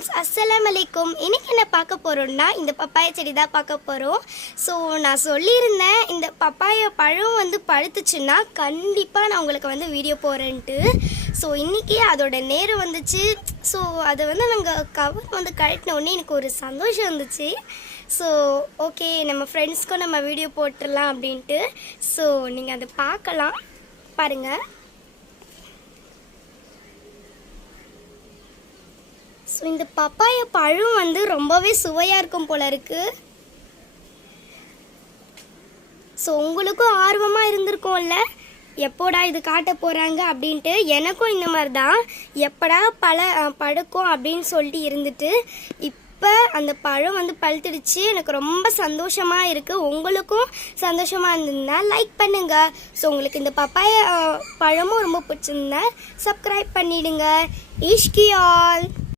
Friends, அஸ்ஸலாமு அலைக்கும். இன்றைக்கி என்ன பார்க்க போகிறோம்னா, இந்த பப்பாய செடி தான் பார்க்க போகிறோம். ஸோ நான் சொல்லியிருந்தேன், இந்த பப்பாய பழம் வந்து பழுத்துச்சுன்னா கண்டிப்பாக நான் உங்களுக்கு வீடியோ போகிறேன்ட்டு. ஸோ இன்றைக்கி அதோட நேரம் வந்துச்சு. ஸோ அதை நாங்கள் கவர் கழட்டின உடனே எனக்கு ஒரு சந்தோஷம் இருந்துச்சு. ஸோ ஓகே, நம்ம ஃப்ரெண்ட்ஸ்க்கும் நம்ம வீடியோ போட்டுடலாம் அப்படின்ட்டு. ஸோ நீங்கள் அதை பார்க்கலாம், பாருங்கள். ஸோ இந்த பப்பாய பழம் ரொம்பவே சுவையாக இருக்கும் போல இருக்குது. ஸோ உங்களுக்கும் ஆர்வமாக இருந்திருக்கும்ல, எப்போடா இது காட்ட போகிறாங்க அப்படின்ட்டு. எனக்கும் இந்த மாதிரி தான், எப்படா பழுக்கும் அப்படின்னு சொல்லிட்டு இருந்துட்டு, இப்போ அந்த பழம் பழுத்துடுச்சு. எனக்கு ரொம்ப சந்தோஷமாக இருக்குது. உங்களுக்கும் சந்தோஷமாக இருந்ததுன்னா லைக் பண்ணுங்கள். ஸோ உங்களுக்கு இந்த பப்பாய பழமும் ரொம்ப பிடிச்சிருந்தா சப்ஸ்கிரைப் பண்ணிவிடுங்க. இஷ்கி ஆல்.